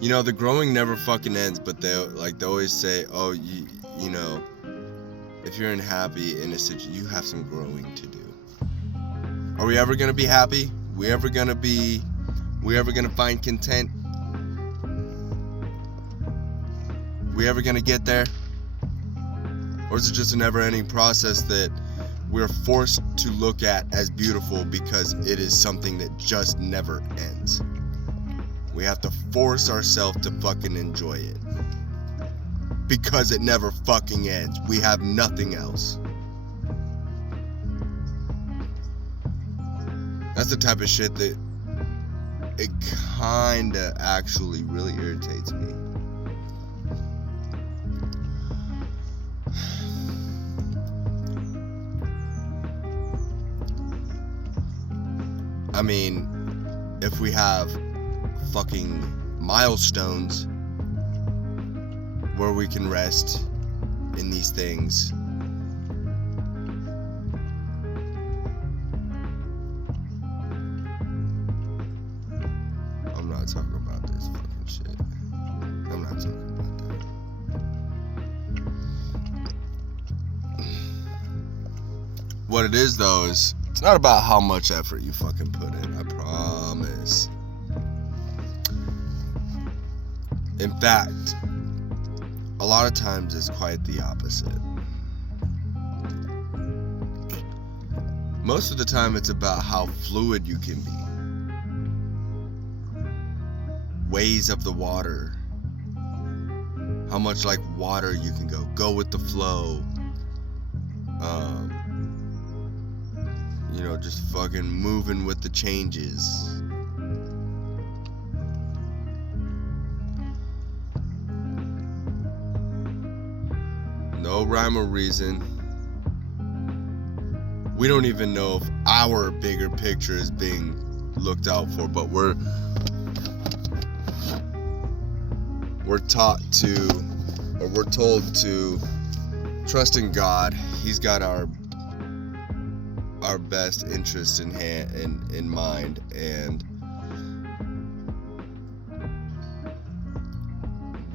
You know, the growing never fucking ends, but they always say, oh, you know, if you're unhappy in a situation, you have some growing to do. Are we ever gonna be happy? We ever gonna find content? We ever gonna get there? Or is it just a never-ending process that we're forced to look at as beautiful because it is something that just never ends? We have to force ourselves to fucking enjoy it. Because it never fucking ends. We have nothing else. That's the type of shit that it kinda actually really irritates me. I mean, if we have fucking milestones where we can rest in these things, I'm not talking about this fucking shit. I'm not talking about that. What it is though is, it's not about how much effort you fucking put in, I promise. In fact, a lot of times it's quite the opposite. Most of the time it's about how fluid you can be. Ways of the water. How much like water you can go. Go with the flow. You know, just fucking moving with the changes. No rhyme or reason. We don't even know if our bigger picture is being looked out for, but we're taught to, or we're told to trust in God. He's got our best interest in mind, and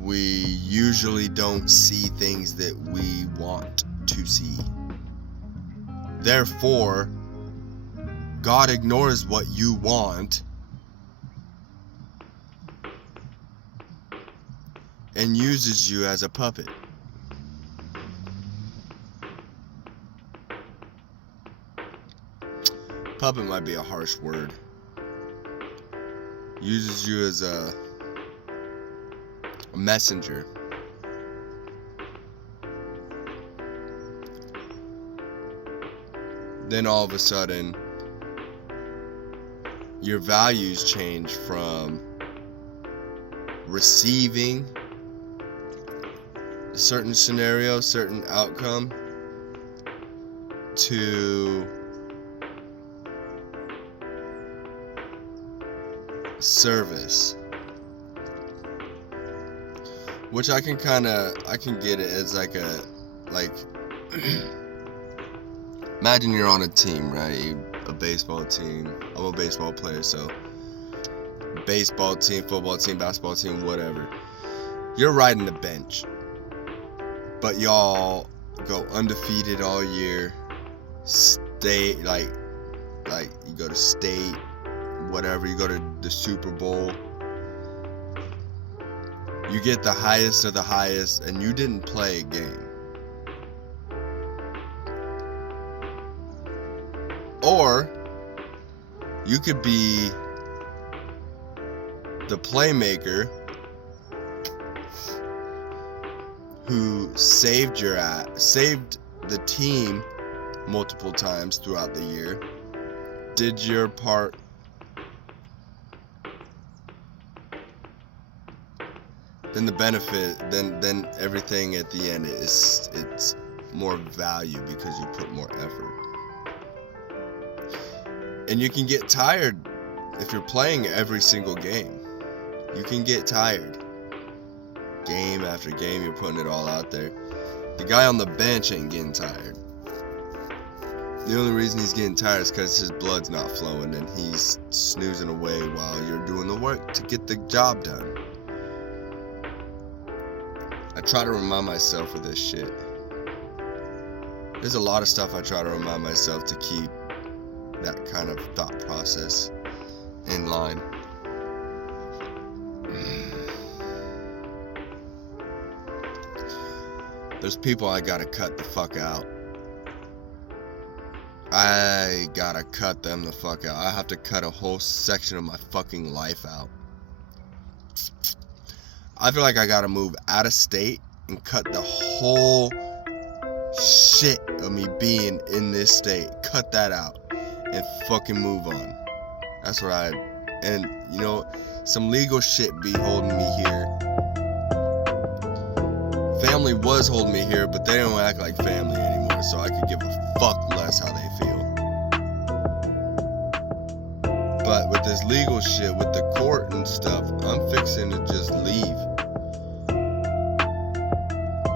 we usually don't see things that we want to see. Therefore, God ignores what you want and uses you as a puppet. Puppet might be a harsh word. Uses you as a messenger. Then all of a sudden, your values change from receiving a certain scenario, certain outcome, to service. Which I can get it as like imagine you're on a team, right? A baseball team. I'm a baseball player, so baseball team, football team, basketball team, whatever. You're riding the bench, but y'all go undefeated all year. Stay like you go to state, whatever. You go to the Super Bowl. You get the highest of the highest, and you didn't play a game. Or you could be the playmaker who saved the team multiple times throughout the year, did your part. Then the benefit, then everything at the end it's more value because you put more effort. And you can get tired if you're playing every single game. You can get tired. Game after game, you're putting it all out there. The guy on the bench ain't getting tired. The only reason he's getting tired is because his blood's not flowing and he's snoozing away while you're doing the work to get the job done. I try to remind myself of this shit. There's a lot of stuff I try to remind myself to keep that kind of thought process in line. There's people I gotta cut the fuck out. I gotta cut them the fuck out. I have to cut a whole section of my fucking life out. I feel like I gotta move out of state and cut the whole shit of me being in this state. Cut that out and fucking move on. That's what and you know, some legal shit be holding me here. Family was holding me here, but they don't act like family anymore, so I could give a fuck less how they feel. But with this legal shit, with the court and stuff, I'm fixing to just leave.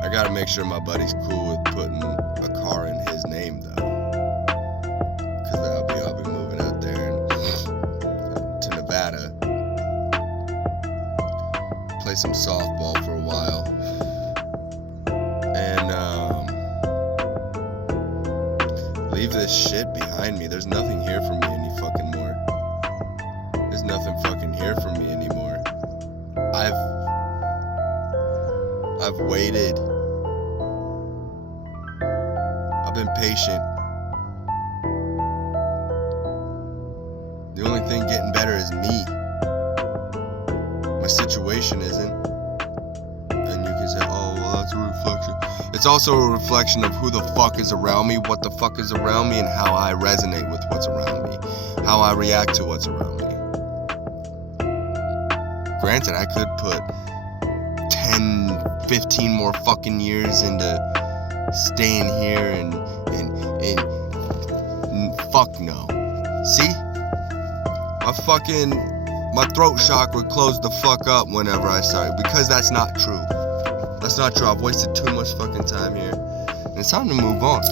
I gotta make sure my buddy's cool with putting a car in his name, though. Because I'll be moving out there to Nevada. Play some softball for a while. And leave this shit behind me. There's nothing here for me any fucking more. There's nothing fucking here for me anymore. I've waited. I've been patient. The only thing getting better is me. My situation isn't. And you can say, oh, well, that's a reflection. It's also a reflection of who the fuck is around me, what the fuck is around me, and how I resonate with what's around me. How I react to what's around me. Granted, I could put 10, 15 more fucking years into staying here and fuck no. See? My throat chakra closed the fuck up whenever I started, because that's not true. That's not true. I've wasted too much fucking time here. And it's time to move on.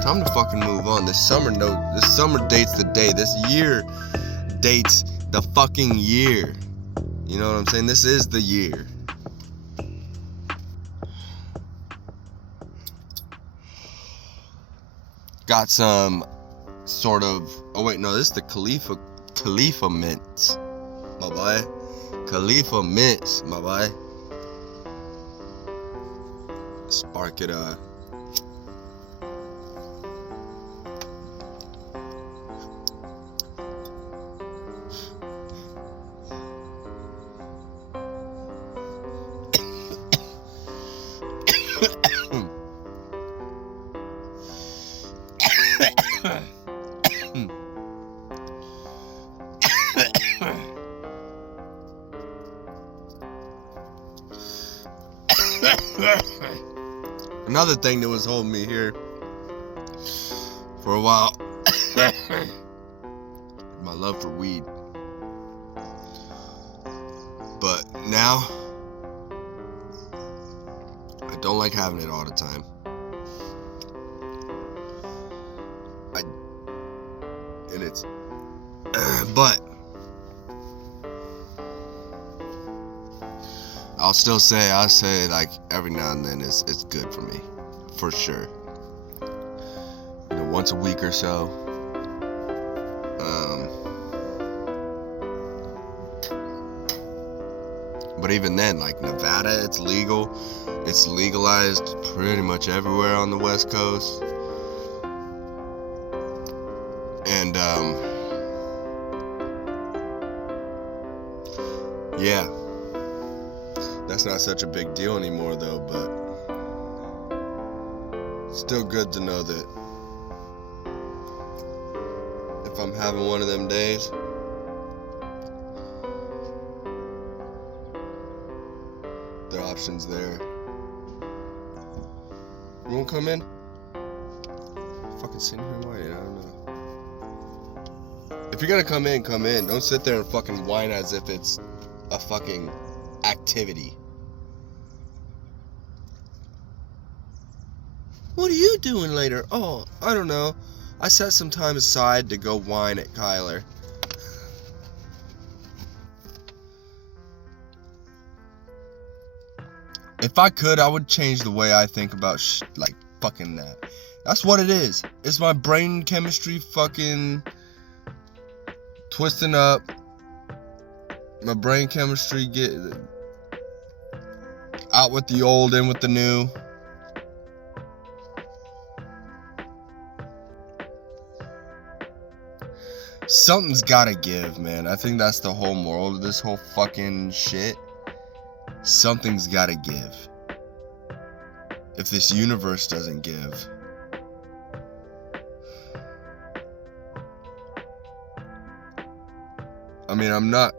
Time to fucking move on. This summer dates the day. This year dates the fucking year. You know what I'm saying? This is the year. Got some sort of... Oh, wait, no. This is the Khalifa mints. My boy. Khalifa mints, my boy. Spark it, Another thing that was holding me here for a while, my love for weed. But now, I don't like having it all the time. But I'll say like every now and then it's good for me, for sure. You know, once a week or so. But even then, like Nevada, it's legal. It's legalized pretty much everywhere on the West Coast. And yeah. That's not such a big deal anymore, though, but still good to know that if I'm having one of them days, there are options there. You won't come in? Fucking sitting here whining, I don't know. If you're gonna come in, come in. Don't sit there and fucking whine as if it's a fucking activity. What are you doing later? Oh, I don't know. I set some time aside to go whine at Kyler. If I could, I would change the way I think about like fucking that. That's what it is. It's my brain chemistry fucking twisting up. My brain chemistry get out with the old, in with the new. Something's gotta give, man. I think that's the whole moral of this whole fucking shit. Something's gotta give. If this universe doesn't give, I mean, I'm not.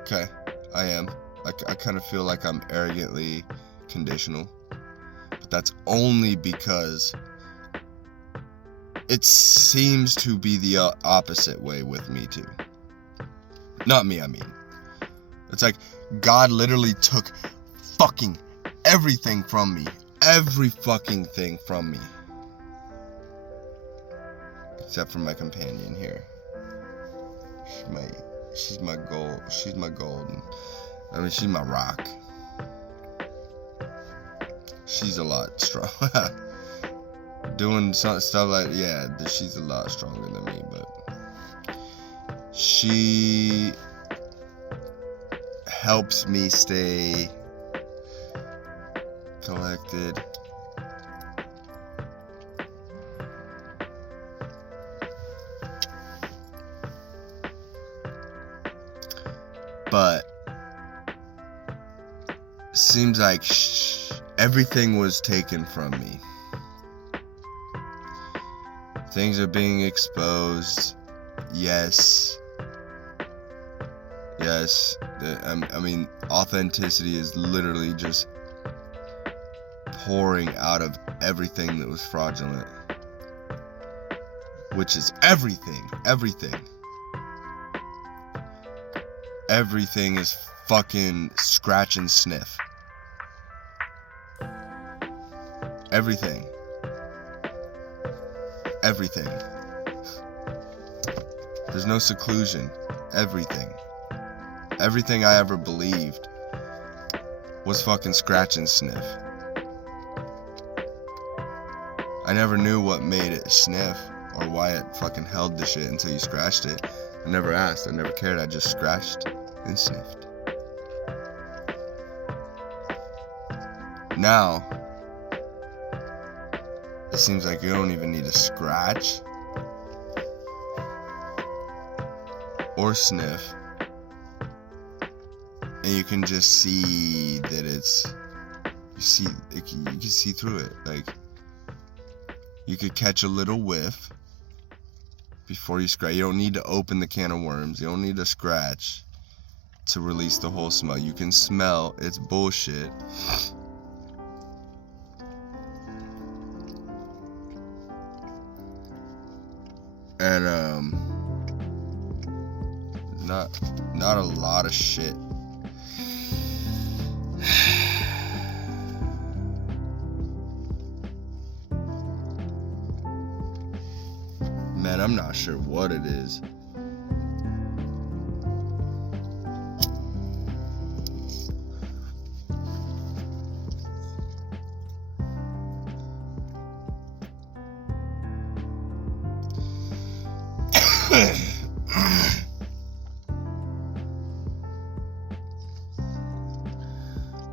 Okay, I am. I kind of feel like I'm arrogantly conditional. But that's only because it seems to be the opposite way with me too. Not me, I mean. It's like God literally took fucking everything from me. Every fucking thing from me. Except for my companion here. She's my gold. She's my golden. I mean, she's my rock. She's a lot strong. Doing some stuff like, yeah, she's a lot stronger than me, but she helps me stay collected. But seems like everything was taken from me. Things are being exposed. Yes. I mean, authenticity is literally just pouring out of everything that was fraudulent. Which is everything. Everything is fucking scratch and sniff. Everything. There's no seclusion. Everything I ever believed was fucking scratch and sniff. I never knew what made it sniff or why it fucking held the shit until you scratched it. I never asked. I never cared. I just scratched and sniffed. Now, it seems like you don't even need to scratch or sniff, and you can just see that you can see through it. Like, you could catch a little whiff before you scratch. You don't need to open the can of worms. You don't need to scratch to release the whole smell. You can smell it's bullshit. And not a lot of shit. Man, I'm not sure what it is.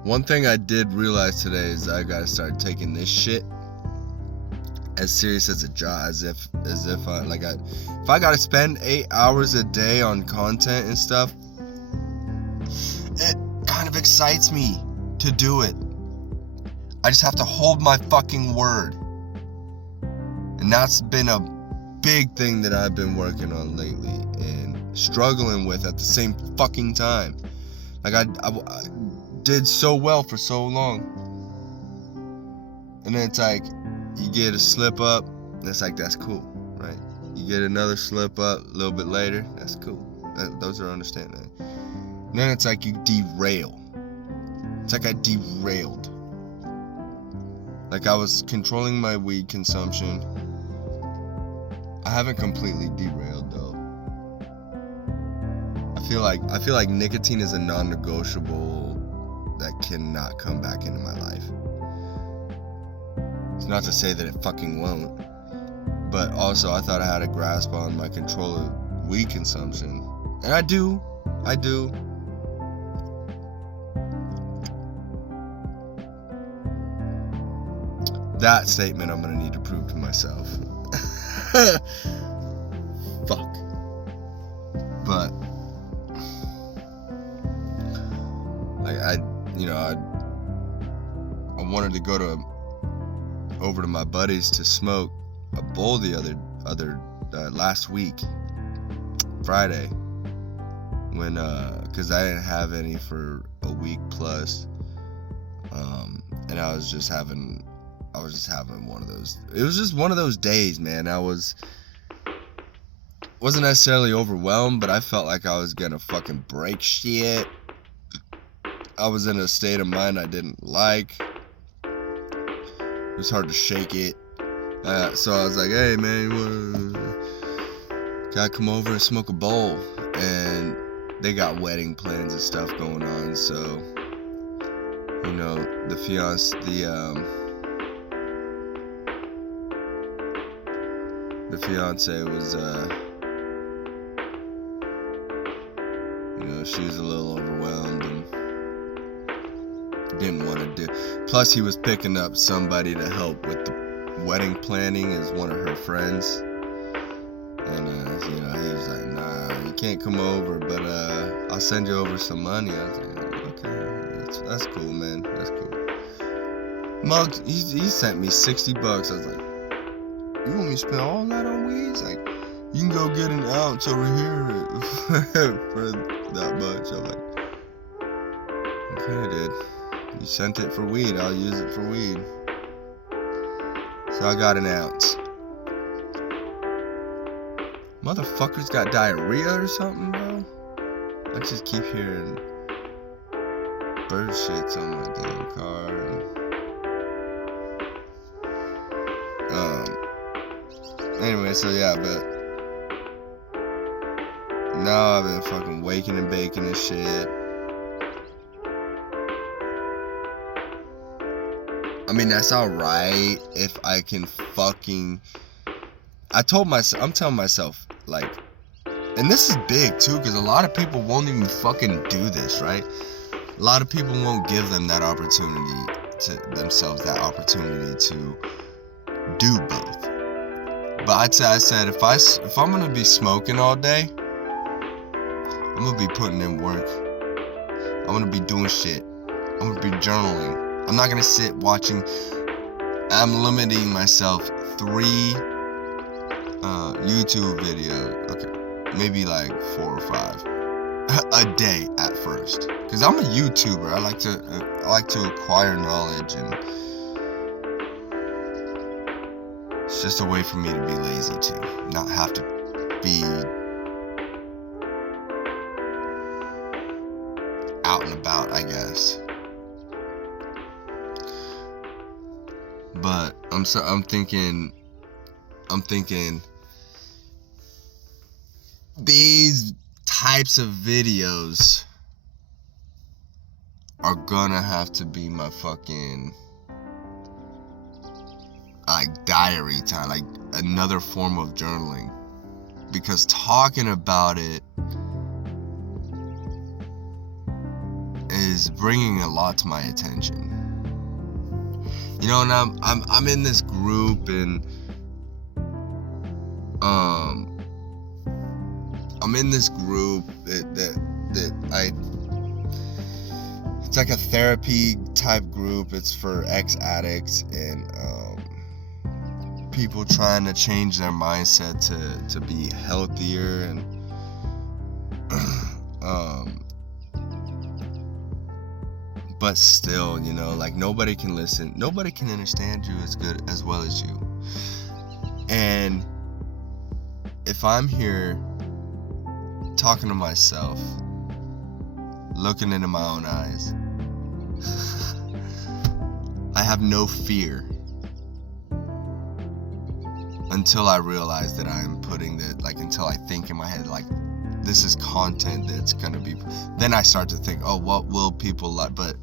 One thing I did realize today is I gotta start taking this shit as serious as a job, as if if I gotta spend 8 hours a day on content and stuff, it kind of excites me to do it. I just have to hold my fucking word, and that's been a big thing that I've been working on lately and struggling with at the same fucking time. Like I did so well for so long, and then it's like you get a slip up, and it's like, that's cool, right? You get another slip up a little bit later, that's cool. Those are understanding. And then it's like you derail. It's like I derailed. Like I was controlling my weed consumption. I haven't completely derailed though. I feel like nicotine is a non-negotiable that cannot come back into my life. It's not to say that it fucking won't, but also I thought I had a grasp on my control of weed consumption, and I do. That statement I'm gonna need to prove to myself. Fuck. But I wanted to go over to my buddies to smoke a bowl the other last week, Friday, when because I didn't have any for a week plus, and I was just having one of those. It was just one of those days, man. I wasn't necessarily overwhelmed, but I felt like I was gonna fucking break shit. I was in a state of mind I didn't like. It was hard to shake it. So I was like, hey man, gotta come over and smoke a bowl. And they got wedding plans and stuff going on, so the fiance was she was a little overwhelmed and didn't want to do. Plus, he was picking up somebody to help with the wedding planning as one of her friends, and he was like, nah, you can't come over, but I'll send you over some money. I was like, okay, that's cool, man, that's cool. Mug, he sent me $60. I was like, you want me to spend all that on weed? He's like, you can go get an ounce over here for that much. I'm like, okay, dude. You sent it for weed, I'll use it for weed. So I got an ounce. Motherfuckers got diarrhea or something, bro? I just keep hearing bird shits on my damn car. Anyway, so yeah, but now I've been fucking waking and baking and shit. I mean, that's alright if I can fucking... I'm telling myself, like, and this is big too, because a lot of people won't even fucking do this, right? A lot of people won't give them that opportunity to themselves, that opportunity to do both. But I said, if I'm gonna be smoking all day, I'm gonna be putting in work. I'm gonna be doing shit. I'm gonna be journaling. I'm not gonna sit watching. I'm limiting myself 3 YouTube videos. Okay, maybe like 4 or 5 a day at first. Cause I'm a YouTuber. I like to acquire knowledge, and it's just a way for me to be lazy too, not have to be out and about, I guess. But I'm thinking these types of videos are gonna have to be my fucking like diary time, like another form of journaling, because talking about it is bringing a lot to my attention. And I'm in this group, and I'm in this group that it's like a therapy type group. It's for ex-addicts and people trying to change their mindset to be healthier, and but still, like nobody can listen, nobody can understand you as well as you. And if I'm here talking to myself, looking into my own eyes, I have no fear until I realize that I am putting until I think in my head, like, this is content that's gonna be, then I start to think, oh, what will people like? But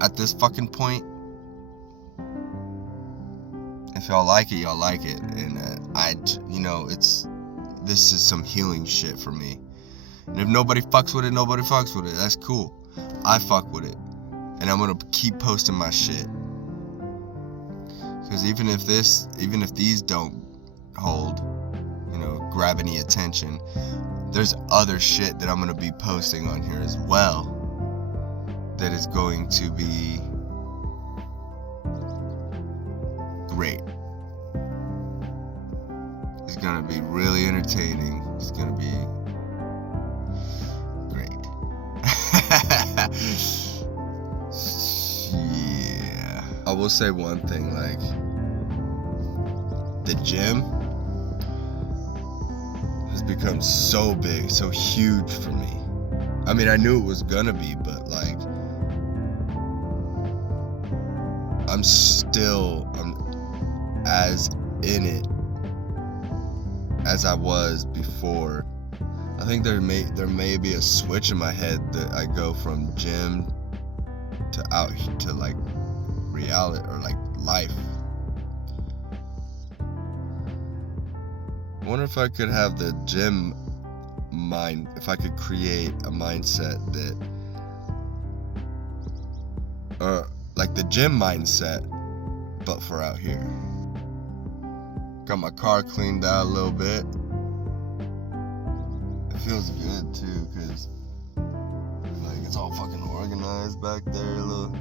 at this fucking point, if y'all like it, y'all like it. And this is some healing shit for me. And if nobody fucks with it, nobody fucks with it. That's cool. I fuck with it. And I'm gonna keep posting my shit. Because even if these don't hold, grab any attention, there's other shit that I'm gonna be posting on here as well that is going to be great. It's gonna be really entertaining. It's gonna be great. Yeah. I will say one thing, like, the gym has become so big, so huge for me. I mean, I knew it was gonna be, but like, I'm as in it as I was before. I think there may be a switch in my head that I go from gym to out to like reality or like life. I wonder if I could have the gym mind, if I could create a mindset that, or like the gym mindset, but for out here. Got my car cleaned out a little bit. It feels good too, cause like it's all fucking organized back there. Look,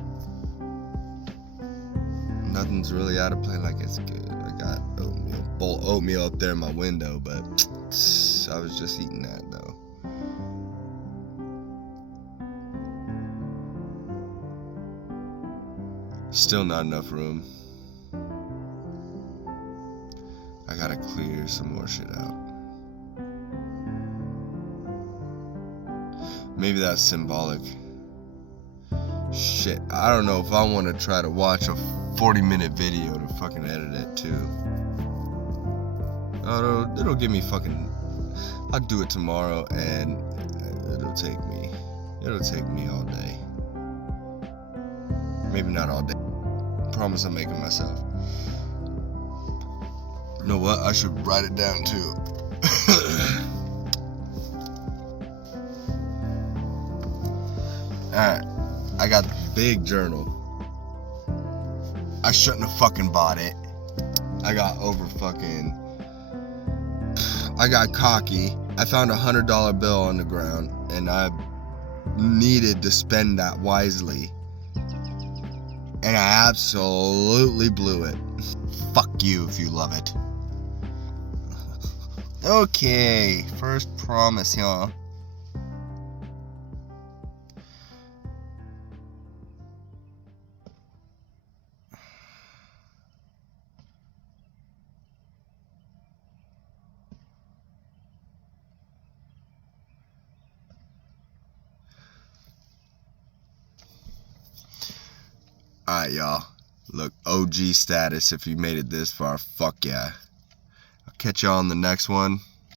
nothing's really out of place. Like, it's good. I got oatmeal up there in my window, but I was just eating that though. Still not enough room. I gotta clear some more shit out. Maybe that's symbolic. Shit, I don't know if I want to try to watch a 40-minute video to fucking edit it too. It'll give me fucking, I'll do it tomorrow and it'll take me all day. Maybe not all day. I promise I'm making myself. You know what? I should write it down too. Alright. I got the big journal. I shouldn't have fucking bought it. I got cocky. I found $100 bill on the ground and I needed to spend that wisely. And I absolutely blew it. Fuck you if you love it. Okay, first promise, y'all. Alright, y'all. Look, OG status if you made it this far. Fuck yeah. I'll catch y'all on the next one.